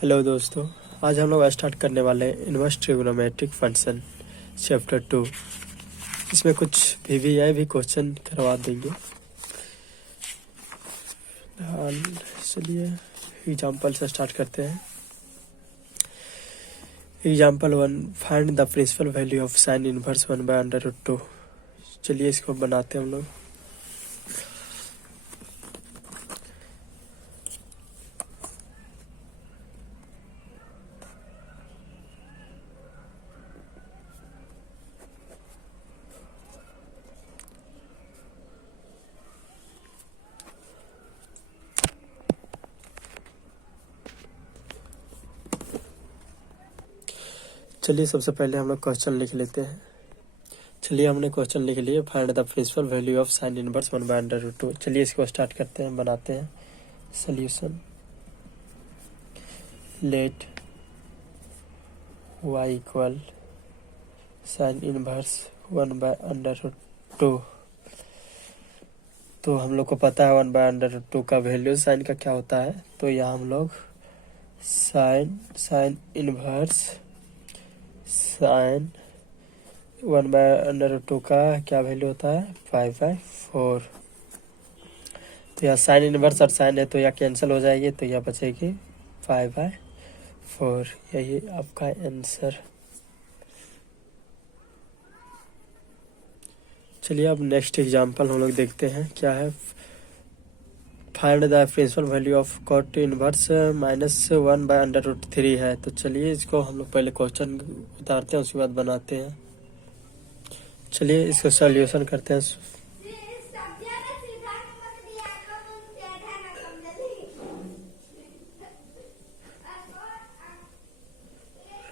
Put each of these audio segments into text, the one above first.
Hello दोस्तों, आज हम लोग स्टार्ट करने वाले हैं इनवर्स ट्रिग्नोमेट्रिक फंक्शन चैप्टर 2। इसमें कुछ वीवीआई भी क्वेश्चन करवा देंगे। चलिए एग्जाम्पल से स्टार्ट करते हैं। Example 1, find the principal value of sine inverse 1/√2। चलिए इसको बनाते हैं हम लोग। चलिए सबसे पहले हम लोग क्वेश्चन लिख लेते हैं। चलिए हमने क्वेश्चन लिख लिए, find the principal value of sine inverse 1/√2। चलिए इसको स्टार्ट करते हैं, बनाते हैं solution. Let y equal sine inverse 1/√2। तो हम लोग को पता है 1/√2 का वैल्यू साइन का क्या होता है। तो यहाँ हम लोग साइन इनवर्स साइन 1/√2 का क्या वैल्यू होता है 5/4। तो यहाँ साइन इनवर्स और साइन है तो यह कैंसिल हो जाएगी, तो यह बचेगी 5/4। यही आपका आंसर। चलिए अब नेक्स्ट एग्जांपल हम लोग देखते हैं क्या है। Find the principal value of cot inverse -1/√3 है। तो चलिए इसको हम लोग पहले क्वेश्चन उतारते हैं, उसके बाद बनाते हैं। चलिए इसको सॉल्यूशन करते हैं।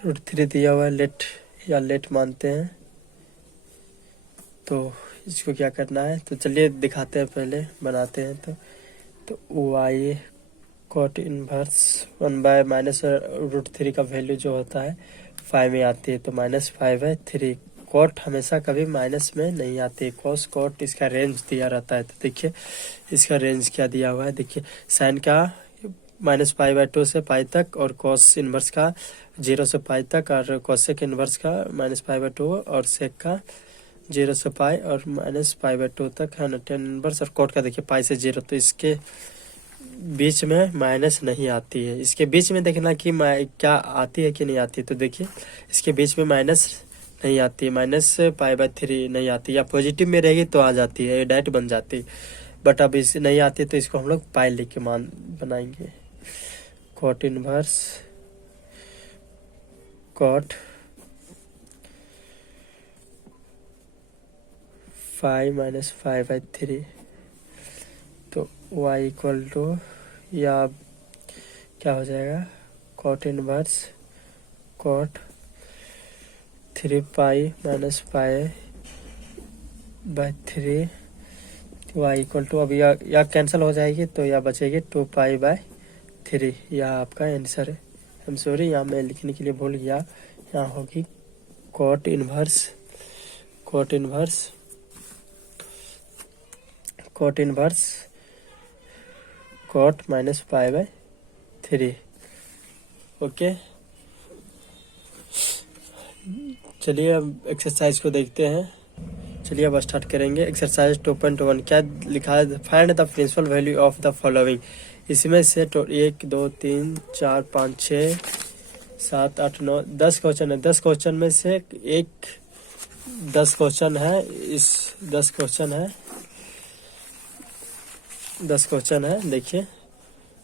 √3 दिया हुआ है, लेट मानते हैं। तो इसको क्या करना है, तो चलिए दिखाते हैं, पहले बनाते हैं। तो y कॉट इनवर्स 1/-√3 का वैल्यू जो होता है 5 में आती है, तो -5/3। कॉट हमेशा कभी माइनस में नहीं आती है। कॉस कॉट इसका रेंज दिया रहता है। तो देखिए इसका रेंज क्या दिया हुआ है, देखिए साइन का -π/2 से पाई तक, और कॉस इनवर्स का 0 से पाई तक, और कॉसेक इनवर्स का -π/2, और सेक का 0 से पाई और -π/2 तक है ना, टेन इनवर्स। और कॉट का देखिए पाई से 0, तो इसके बीच में माइनस नहीं आती है। इसके बीच में देखना कि क्या आती है कि नहीं आती। तो देखिए इसके बीच में माइनस नहीं आती है, -π/3 नहीं आती। या पॉजिटिव में रहेगी तो आ जाती है, डायरेक्ट बन जाती है। बट अब इस नहीं आती तो इसको हम लोग पाई लिख के मान बनाएंगे। Cot inverse cot 5 - 5/3। तो y इक्वल टू, या क्या हो जाएगा, cot inverse cot 3π - π/3 y equal to, अब यह कैंसिल हो जाएगी तो यह बचेगी 2π/3। यह आपका आंसर है। हम सॉरी, यहाँ मैं लिखने के लिए भूल गया। यहाँ होगी कॉट इनवर्स कॉट -π/3। ओके, चलिए अब एक्सरसाइज को देखते हैं। चलिए अब स्टार्ट करेंगे। एक्सरसाइज 2.1 क्या लिखा है, find the principal value of the following. इसमें से 1 2 3 4 5 6 7 8 9 10 क्वेश्चन है। 10 क्वेश्चन में से 10 क्वेश्चन है। 10 क्वेश्चन है। देखिए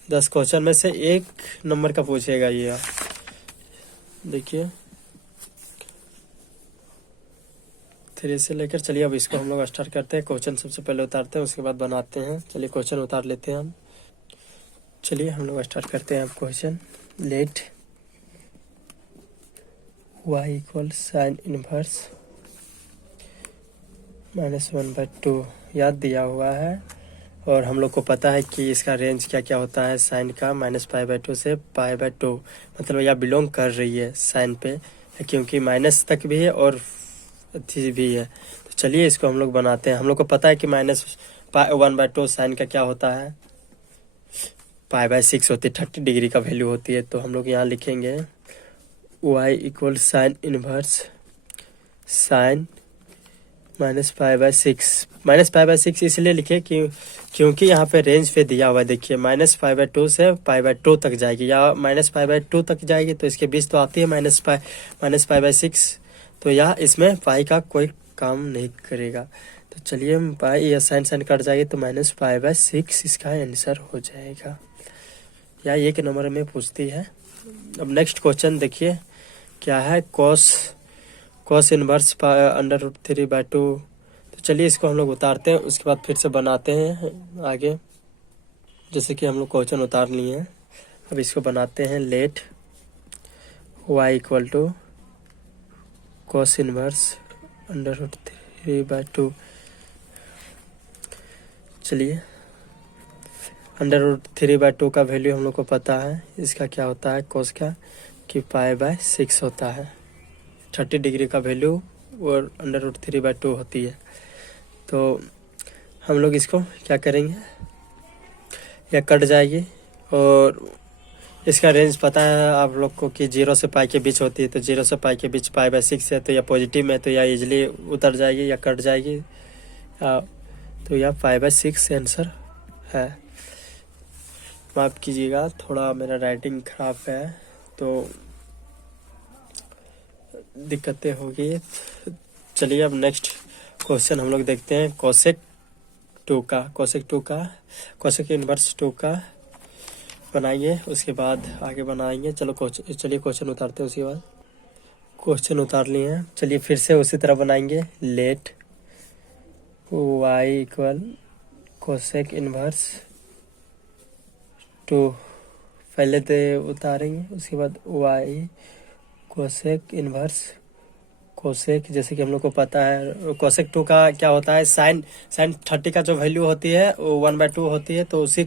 10 क्वेश्चन में से 1 नंबर का पूछेगा ये। देखिए 3 से लेकर, चलिए अब इसको हम लोग स्टार्ट करते हैं। क्वेश्चन सबसे पहले उतारते हैं, उसके बाद बनाते हैं। चलिए क्वेश्चन उतार लेते हैं हम। चलिए हम लोग स्टार्ट करते हैं अब question. Let y equal sine inverse -1/2 याद दिया हुआ है, और हम लोग को पता है कि इसका रेंज क्या क्या होता है। साइन का -π/2 से π/2, मतलब यह बिलोंग कर रही है साइन पे, क्योंकि माइनस तक भी है और अच्छी भी है। तो चलिए इसको हम लोग बनाते हैं। हम लोग को पता है कि -1/2 साइन का क्या होता है π/6 होती है, 30 डिग्री का वैल्यू होती है। तो हम लोग यहाँ लिखेंगे y equal sine inverse sine -π/6। -π/6 इसलिए लिखे क्योंकि यहाँ पे रेंज पे दिया हुआ है। देखिए -π/2 से π/2 तक जाएगी, या -π/2 तक जाएगी, तो इसके बीच तो आती है -π/6। तो यह इसमें पाई का कोई काम नहीं करेगा। तो चलिए पाई या साइन कट जाएगी, तो -π/6 इसका आंसर हो जाएगा। या एक नंबर में पूछती है। अब नेक्स्ट क्वेश्चन देखिए क्या है, cos इनवर्स √3/2। तो चलिए इसको हम लोग उतारते हैं, उसके बाद फिर से बनाते हैं आगे। जैसे कि हम लोग क्वेश्चन उतार लिए हैं, अब इसको बनाते हैं। Let y equal to cos inverse √3/2। चलिए √3/2 का वैल्यू हम लोग को पता है, इसका क्या होता है cos का, कि π/6 होता है। 30 डिग्री का वैल्यू और √3/2 होती है। तो हम लोग इसको क्या करेंगे, या कट जाएगी, और इसका रेंज पता है आप लोग को कि 0 से पाई के बीच होती है। तो 0 से पाई के बीच π/6 है, तो या पॉजिटिव में तो या इजीली उतर जाएगी या कट जाएगी। तो यह π/6 आंसर है। माफ़ कीजिएगा, थोड़ा मेरा राइटिंग खराब है तो दिक्कतें होगी। चलिए अब नेक्स्ट क्वेश्चन हम लोग देखते हैं। कोसेक इनवर्स 2 का बनाइए, उसके बाद आगे बनाएंगे। चलिए क्वेश्चन उतारते हैं, उसके बाद क्वेश्चन उतार लिए हैं। चलिए फिर से उसी तरह बनाएंगे। Let y equal cosec inverse 2, पहले तो उतारेंगे, उसके बाद y कोसेक इनवर्स कोसेक, जैसे कि हम लोग को पता है कोसेक 2 का क्या होता है, साइन 30 का जो वैल्यू होती है वो 1/2 होती है। तो उसी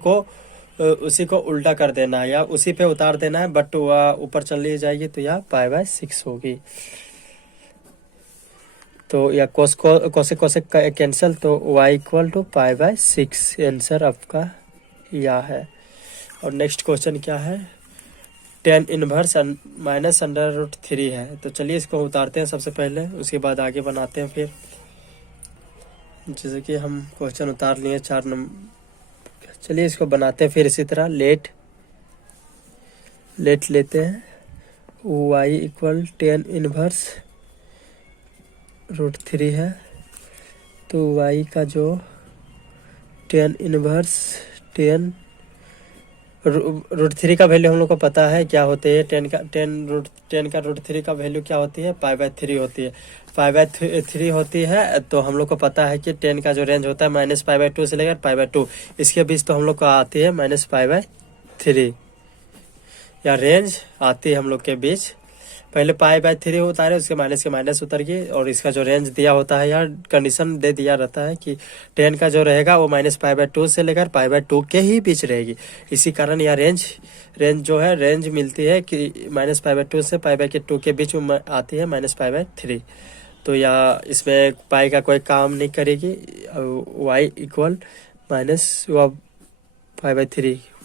को उल्टा कर देना है या उसी पे उतार देना है, बट वह ऊपर चली जाएगी, तो यह π/6 होगी। तो या कोसेक का कैंसिल, तो y इक्वल टू π/6 आंसर आपका यह है। और नेक्स्ट क्वेश्चन क्या है, tan इनवर्स -√3 है। तो चलिए इसको उतारते हैं सबसे पहले, उसके बाद आगे बनाते हैं। फिर जैसे कि हम क्वेश्चन उतार लिए 4 नंबर, चलिए इसको बनाते हैं फिर इसी तरह। लेट लेते हैं y इक्वल tan इनवर्स √3 है। तो y का जो tan इनवर्स √3 का वैल्यू हम लोग को पता है क्या होते हैं। टेन का √3 का वैल्यू क्या होती है, π/3 होती है। π/3 होती है, तो हम लोग को पता है कि 10 का जो रेंज होता है -π/2 से लेकर π/2, इसके बीच तो हम लोग को आती है -π/3, या रेंज आती है हम लोग के बीच। पहले π/3 उतारे, उसके माइनस के माइनस उतर गई, और इसका जो रेंज दिया होता है, यार कंडीशन दे दिया रहता है कि 10 का जो रहेगा वो -π/2 से लेकर π/2 के ही बीच रहेगी। इसी कारण यह रेंज जो है रेंज मिलती है कि -π/2 से π/2 के बीच में आती है -π/3। तो या इसमें पाई का कोई काम नहीं करेगी। y इक्वल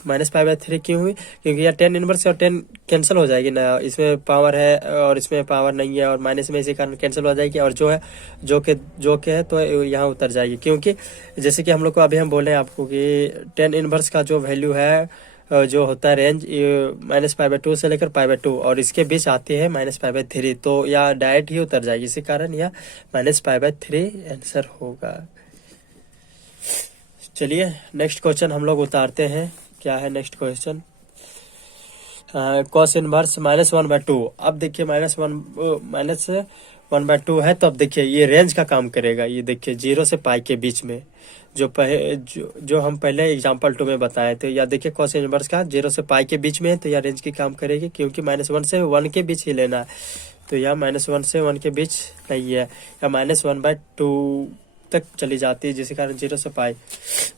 -π/3 क्यों हुई, क्योंकि यह 10 इनवर्स और 10 कैंसिल हो जाएगी ना, इसमें पावर है और इसमें पावर नहीं है, और माइनस में इसी कारण कैंसिल हो जाएगी, और जो के है तो यहाँ उतर जाएगी। क्योंकि जैसे कि हम लोग को अभी हम बोले आपको कि 10 इनवर्स का जो वैल्यू है जो होता है रेंज -π/2 से लेकर π/2, और इसके बीच आती है -π/3, तो यह डायरेक्ट ही उतर जाएगी। इसी कारण यह -π/3 आंसर होगा। चलिए नेक्स्ट क्वेश्चन हम लोग उतारते हैं। क्या है नेक्स्ट क्वेश्चन, cos इनवर्स -1/2। अब देखिए -1/2 है, तो अब देखिए ये रेंज का काम करेगा। ये देखिए 0 से पाई के बीच में जो हम पहले एग्जांपल 2 में बताए थे, या देखिए cos इनवर्स का 0 से पाई के बीच में है, तो यह रेंज की काम करेगी, क्योंकि -1 से 1 के बीच ही लेना है। तो यह -1 से 1 के बीच नहीं है, या -1/2 तक चली जाती है, जिसके कारण 0 से पाई।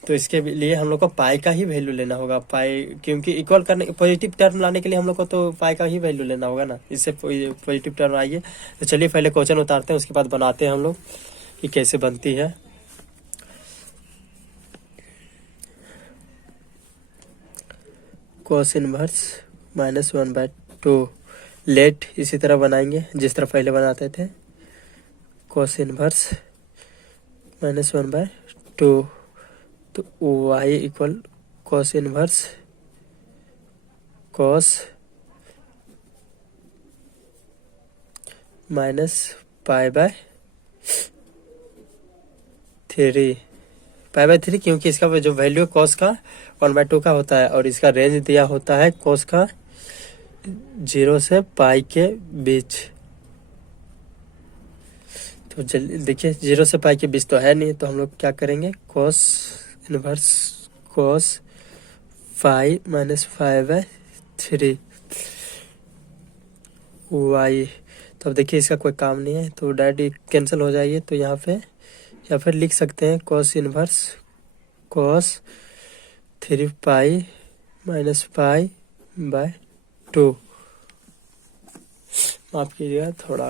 तो इसके लिए हम लोग को पाई का ही वैल्यू लेना होगा। पाई क्योंकि इक्वल करने पॉजिटिव टर्म लाने के लिए हम लोग को तो पाई का ही वैल्यू लेना होगा ना, इससे पॉजिटिव टर्म आइए। तो चलिए पहले क्वेश्चन उतारते हैं, उसके बाद बनाते हैं हम लोग कि कैसे बनती है। Cos inverse -1/2। लेट इसी तरह बनाएंगे जिस तरह पहले बनाते थे, कॉस इनवर्स -1/2। तो y equal cos inverse cos -π/3 π/3, क्योंकि इसका जो वैल्यू कॉस का 1/2 का होता है और इसका रेंज दिया होता है कॉस का 0 से पाई के बीच। तो देखिए 0 से पाई के बीच तो है नहीं, तो हम लोग क्या करेंगे, cos inverse cos pi -π/3 y। तो अब देखिए इसका कोई काम नहीं है तो डायरेक्ट कैंसिल हो जाएगी, तो यहाँ पे या फिर लिख सकते हैं कॉस इनवर्स कॉस 3 पाई -π/2। माफ कीजिएगा, थोड़ा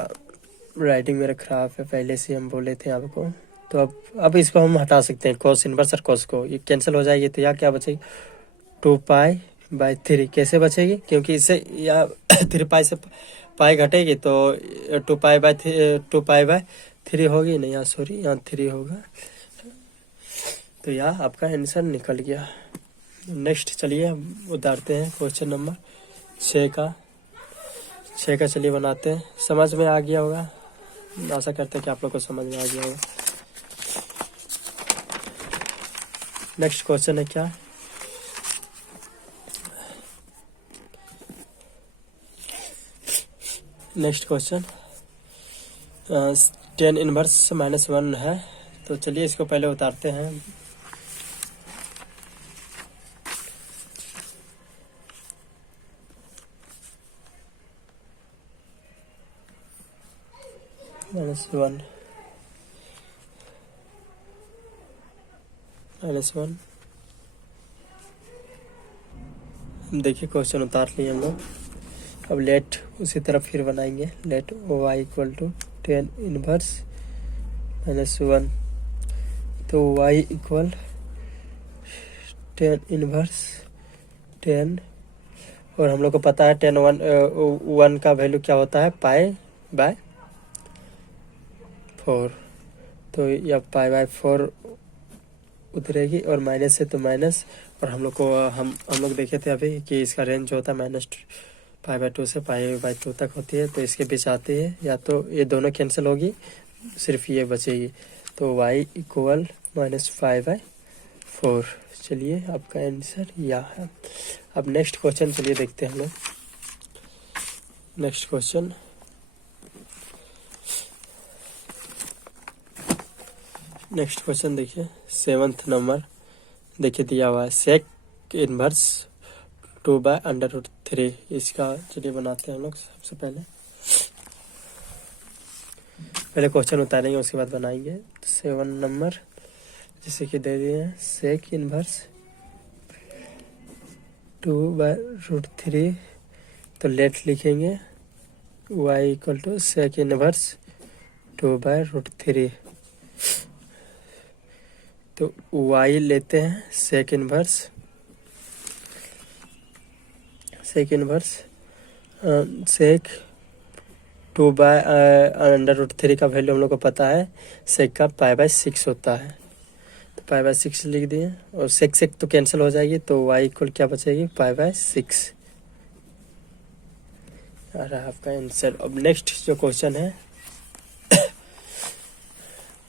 राइटिंग मेरा खराब है, पहले से हम बोले थे आपको। तो अब इसको हम हटा सकते हैं, कॉस इनवर्स और कॉस को, ये कैंसिल हो जाएगी। तो यहाँ क्या बचेगी, 2π/3। कैसे बचेगी, क्योंकि इससे यहाँ 3 पाई से पाई घटेगी तो 2π/3 होगी, नहीं यहाँ सॉरी यहाँ 3 होगा। तो यहाँ आपका आंसर निकल गया। नेक्स्ट चलिए हम उतारते हैं क्वेश्चन नंबर 6 का चलिए बनाते हैं। समझ में आ गया होगा, आशा करते हैं कि आप लोग को समझ में आ गया होगा। नेक्स्ट क्वेश्चन है क्या, नेक्स्ट क्वेश्चन 10 इनवर्स -1 है। तो चलिए इसको पहले उतारते हैं। -1 देखिए क्वेश्चन उतार लिए हम लोग। अब लेट उसी तरह फिर बनाएंगे, let y equal to 10 inverse -1। तो y इक्वल 10 इनवर्स 10, और हम लोग को पता है 10 1 का वैल्यू क्या होता है, π/4। तो यह π/4 उतरेगी, और माइनस से तो माइनस, और हम लोग देखे थे अभी कि इसका रेंज जो होता है -π/2 से π/2 तक होती है। तो इसके बीच आती है, या तो ये दोनों कैंसिल होगी, सिर्फ ये बचेगी। तो y इक्वल -π/4। चलिए आपका आंसर यह है। अब नेक्स्ट क्वेश्चन चलिए देखते हैं हम लोग। नेक्स्ट क्वेश्चन देखिए 7th नंबर देखिए दिया हुआ है, सेक इनवर्स 2/√3। इसका चलिए बनाते हैं हम लोग। सबसे पहले क्वेश्चन उतारेंगे, उसके बाद बनाएंगे। 7 नंबर जैसे कि दे दिए हैं, सेक इनवर्स 2/√3। तो लेट लिखेंगे y equal to sec inverse 2/√3। तो y लेते हैं सेक इनवर्स सेक 2/√3 का वैल्यू हम लोग को पता है, सेक का π/6 होता है। तो π/6 लिख दिए, और सेक तो कैंसिल हो जाएगी, तो y इक्वल क्या बचेगी, π/6 आ रहा है आपका आंसर। अब नेक्स्ट जो क्वेश्चन है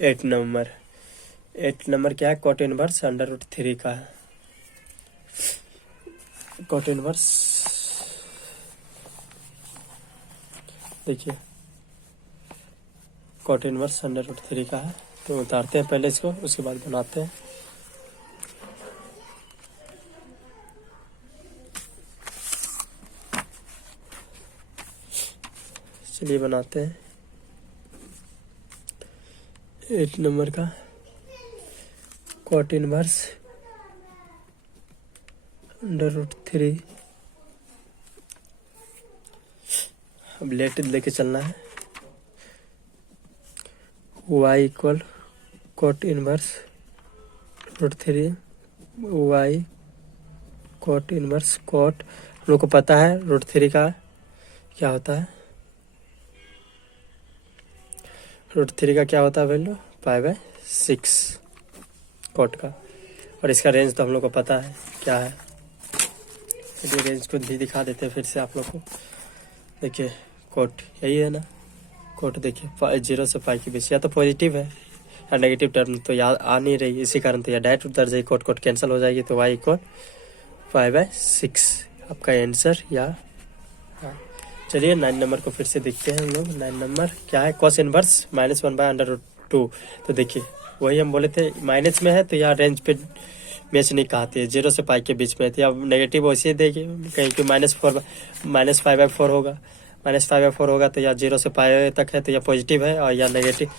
8 नंबर क्या है, कॉट इनवर्स √3 का है। कॉट इनवर्स देखिए, कॉट इनवर्स √3 का है। तो उतारते हैं पहले इसको, उसके बाद बनाते हैं। चलिए बनाते हैं 8 नंबर का कॉट इनवर्स √3। अब लेट लेके चलना है, y equal cot inverse √3 y cot inverse cot हम लोग को पता है √3 का क्या होता है, √3 का क्या होता है वैल्यू π/6 कोट का, और इसका रेंज तो हम लोग को पता है क्या है। चलिए रेंज को भी दिखा देते हैं फिर से आप लोग को। देखिए कोट यही है ना, कोट देखिए 0 से π के बीच, या तो पॉजिटिव है या नेगेटिव टर्म तो याद आ नहीं रही, इसी कारण तो या डायरेक्ट उतर जाएगी, कोट कोट कैंसिल हो जाएगी, तो y = π/6 आपका आंसर। या हाँ चलिए 9 नंबर को फिर से देखते हैं हम लोग। 9 नंबर क्या है, cos इनवर्स -1/√2। तो देखिए वही हम बोले थे माइनस में है तो यहाँ रेंज पे मैच नहीं कहती है, 0 से π के बीच में, तो या नेगेटिव वैसे ही देगी कहीं कि -π/4 होगा, -π/4 होगा तो या 0 से π तक है तो या पॉजिटिव है, और या नेगेटिव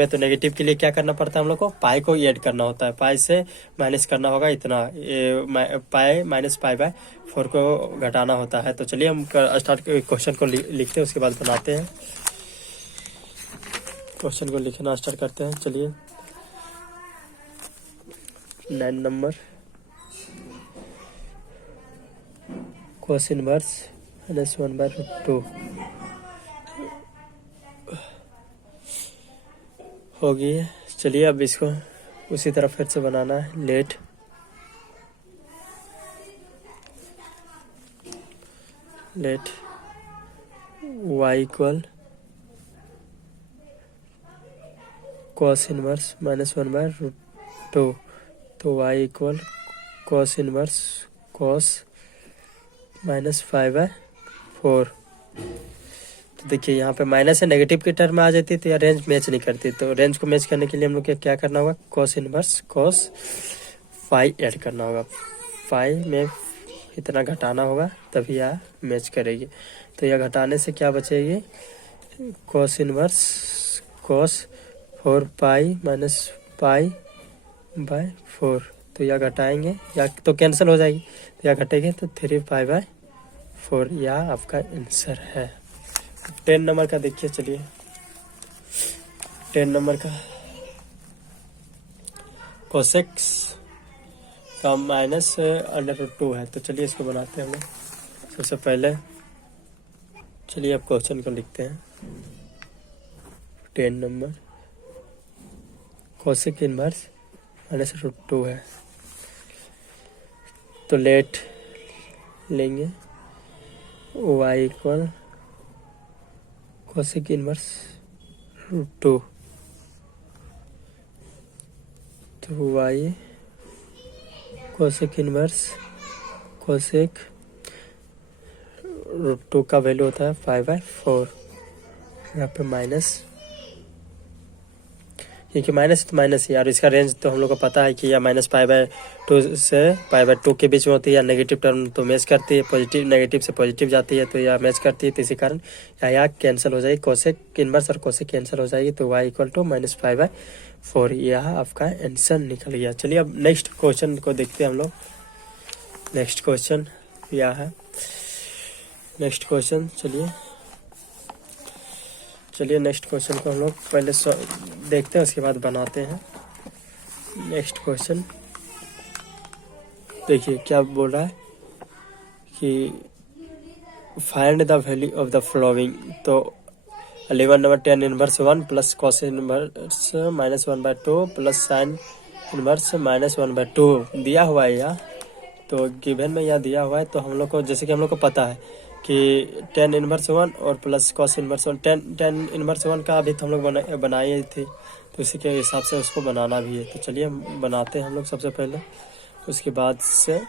है तो नेगेटिव के लिए क्या करना पड़ता है हम लोग को, पाई को ऐड करना होता है, पाई से माइनस करना होगा इतना, पाई -π/4 को घटाना होता है। तो चलिए हम स्टार्ट क्वेश्चन को लिखते हैं, उसके बाद बनाते हैं। क्वेश्चन को लिखना स्टार्ट करते हैं। चलिए 9 नंबर, cos इनवर्स -1/√2 हो गई है। चलिए अब इसको उसी तरह फिर से बनाना है। लेट y = cos इनवर्स -1/√2, तो y = cos इनवर्स cos -π/4। तो देखिए यहाँ पे माइनस है, नेगेटिव की टर्म में आ जाती तो यार रेंज मैच नहीं करती, तो रेंज को मैच करने के लिए हम लोग क्या करना होगा, cos inverse cos phi add करना होगा, phi में इतना घटाना होगा तभी यह मैच करेगी। तो यह घटाने से क्या बचेगी, cos इनवर्स cos 4π - π/4, तो यह घटाएंगे या तो कैंसिल हो जाएगी, तो यह घटेगी तो 3π/4, यह आपका आंसर है। 10 नंबर का देखिए, चलिए 10 नंबर का cosec का -√2 है, तो चलिए इसको बनाते हैं हम लोग। सबसे पहले चलिए अब क्वेश्चन को लिखते हैं। 10 नंबर cosec इनवर्स -√2 है, तो लेट लेंगे y = cosec इनवर्स √2, तो y cosec इनवर्स cosec √2 का वैल्यू होता है 5/4, यहाँ पे माइनस, क्योंकि माइनस तो माइनस ही, और इसका रेंज तो हम लोग को पता है कि या -π/2 से π/2 के बीच में होती है, या नेगेटिव टर्म तो मैच करती है, पॉजिटिव नेगेटिव से पॉजिटिव जाती है तो या मैच करती है, तो इसी कारण या कैंसिल हो जाएगी, कोसेक इनवर्स और कोसेक कैंसिल हो जाएगी, तो y = -π/4, यह आपका आंसर निकल गया। चलिए अब नेक्स्ट क्वेश्चन को देखते हैं हम लोग। नेक्स्ट क्वेश्चन यह है, नेक्स्ट क्वेश्चन चलिए नेक्स्ट क्वेश्चन को हम लोग पहले देखते हैं, उसके बाद बनाते हैं। नेक्स्ट क्वेश्चन देखिए क्या बोल रहा है कि find the value of the following, तो 11 number 10 inverse 1 plus cos inverse -1/2 plus sin inverse -1/2 दिया हुआ है यह, तो गिवन में यह दिया हुआ है। तो हम लोग को जैसे कि हम लोग को पता है कि 10 इनवर्स 1 और प्लस cos इनवर्स 1, 10 इनवर्स 1 का अभी तो हम लोग बनाए थे, तो उसी के हिसाब से उसको बनाना भी है। तो चलिए हम बनाते हैं हम लोग सबसे पहले, उसके बाद से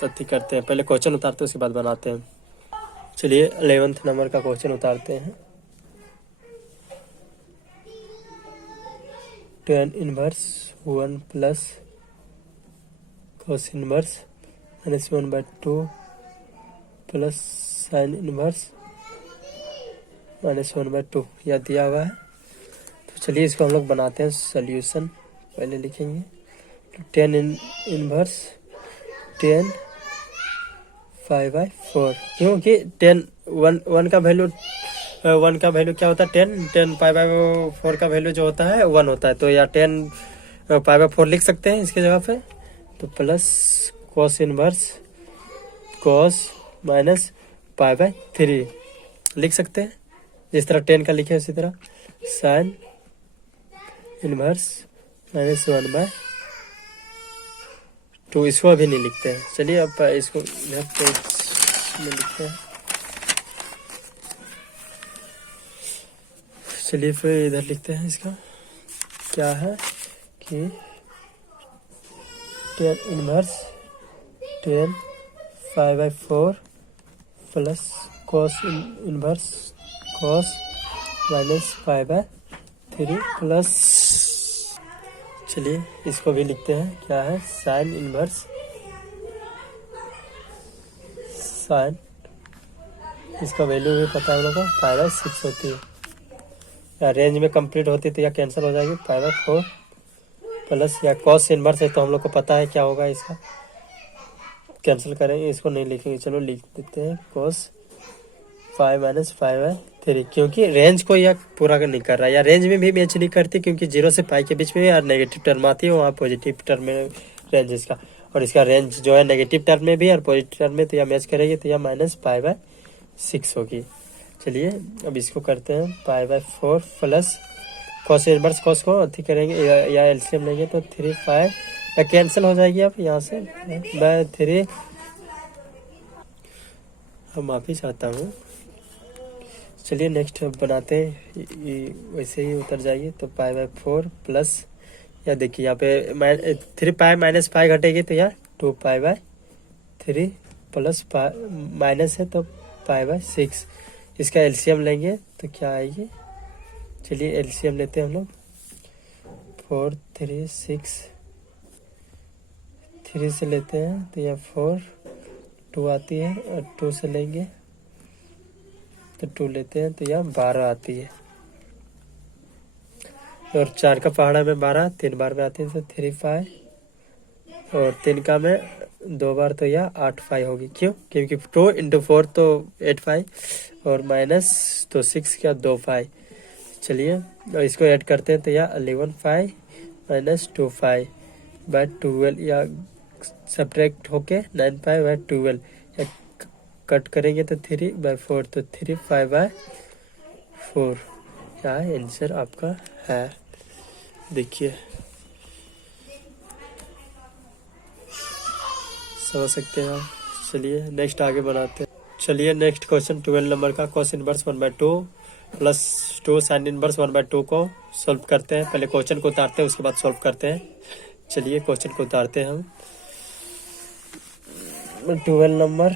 सत्ती करते हैं। पहले क्वेश्चन उतारते हैं उसके बाद बनाते हैं। चलिए 11th नंबर का क्वेश्चन उतारते हैं। 10 inverse 1 plus cos inverse -1/2 plus sin inverse -1/2 यह दिया हुआ है। तो चलिए इसको हम लोग बनाते हैं सॉल्यूशन। पहले लिखेंगे 10 इनवर्स 10 5/4, क्योंकि 1 का वैल्यू क्या होता है, 10 π/4 का वैल्यू जो होता है 1 होता है, तो या 10 π/4 लिख सकते हैं इसके जगह पे। तो plus cos inverse cos minus pi by 3 लिख सकते हैं, जिस तरह 10 का लिखे उसी तरह साइन इनवर्स माइनस 1/2। इसको अभी नहीं लिखते हैं, चलिए अब इसको इधर पेज में लिखते हैं। चलिए फिर इधर लिखते हैं, इसका क्या है कि 10 inverse 10 5/4 plus cos inverse cos minus 5/3 plus, चलिए इसको भी लिखते हैं, क्या है साइन इनवर्स साइन, इसका वैल्यू भी पता है हम लोग को 5/6 होती है, या रेंज में कंप्लीट होती है तो यह कैंसिल हो जाएगी 5/4 प्लस, या कॉस इनवर्स है तो हम लोग को पता है क्या होगा, इसका कैंसिल करेंगे, इसको नहीं लिखेंगे, चलो लिख देते हैं कॉस 5 माइनस 5/3, क्योंकि रेंज को यह पूरा नहीं कर रहा है, या रेंज में भी मैच नहीं करती, क्योंकि 0 से पाई के बीच में यार नेगेटिव टर्म आती है, वहाँ पॉजिटिव टर्म में रेंज इसका, और इसका रेंज जो है नेगेटिव टर्म में भी और पॉजिटिव टर्म में, तो यह मैच करेगी तो यह -5/6 होगी। चलिए अब इसको करते हैं 5/4 प्लस कॉस इनवर्स कॉस को अति करेंगे या एलसीएम लेंगे तो 3 5 या कैंसिल हो जाएगी, अब यहाँ से बाय 3, हम माफ़ी चाहता हूँ। चलिए नेक्स्ट बनाते हैं, वैसे ही उतर जाइए, तो 5/4 प्लस, या देखिए यहाँ पे 3 पाई माइनस 5 घटेगी तो यार 2 पाई/3 प्लस माइनस है तो पाई/6, इसका एलसीएम लेंगे तो क्या आएगी, चलिए एलसीएम लेते हैं हम लोग, 4 3 6, 3 से लेते हैं तो यह 4 2 आती है, और 2 से लेंगे तो 2 लेते हैं तो यह 12 आती है, और 4 का पहाड़ा में 12 3 बार में आती है तो 3 5, और 3 का में 2 बार तो यह 8 5 होगी, क्यों, क्योंकि 2 × 4 तो 8 5, और माइनस तो 6 का 2 5। चलिए और इसको ऐड करते हैं तो यह 11 5 माइनस 2 5 बाय 12, या सब्ट्रैक्ट होके 9 5/12, या कट करेंगे तो 3/4, तो 3 5/4, क्या आंसर आपका है, देखिए समझ सकते हैं आप। चलिए नेक्स्ट आगे बनाते हैं, चलिए नेक्स्ट क्वेश्चन 12 नंबर का, cos inverse 1/2 plus 2 sign inverse 1/2 को सॉल्व करते हैं, पहले क्वेश्चन को उतारते हैं उसके बाद सॉल्व करते हैं। चलिए क्वेश्चन को उतारते हैं हम, 12 नंबर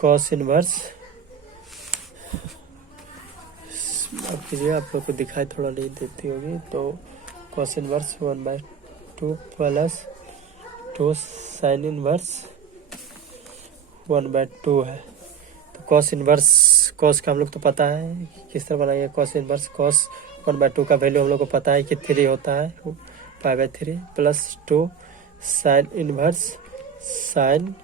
कॉस इनवर्स, अब कीजिए आप लोग को दिखाई थोड़ा नहीं देती होगी, तो cos inverse 1/2 plus 2 sign inverse 1/2 है, तो कॉस इनवर्स कॉस का हम लोग तो पता है किस तरह बनाएंगे, कॉस इनवर्स कॉस 1/2 का वैल्यू हम लोग को पता है कि 3 होता है, पाई/3 प्लस 2 साइन इनवर्स साइन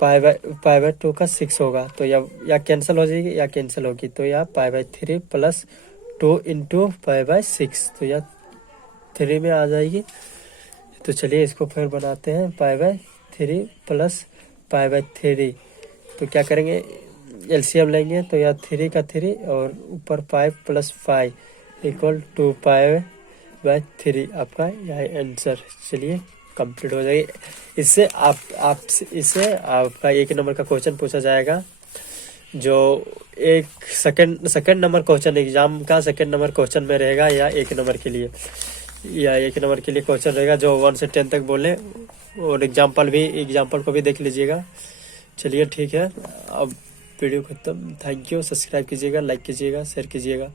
पाई/2 का 6 होगा, तो या कैंसिल हो जाएगी या कैंसिल होगी, तो या पाई/3 प्लस 2 × पाई/6, तो या 3 में आ जाएगी। तो चलिए इसको फिर बनाते हैं, पाई/3 प्लस पाई/3, तो क्या करेंगे एलसीएम लेंगे तो या 3 का 3 और ऊपर 5 + 5 = 2 पाई/3, आपका यह आंसर। चलिए कंप्लीट हो जाएगी। इससे इससे आपका 1 नंबर का क्वेश्चन पूछा जाएगा, जो एक सेकंड नंबर क्वेश्चन एग्जाम का सेकंड नंबर क्वेश्चन में रहेगा, या 1 नंबर के लिए क्वेश्चन रहेगा, जो 1 से 10 तक बोले, और एग्जाम्पल को भी देख लीजिएगा। चलिए ठीक है, अब वीडियो खत्म। थैंक यू, सब्सक्राइब कीजिएगा, लाइक कीजिएगा, शेयर कीजिएगा।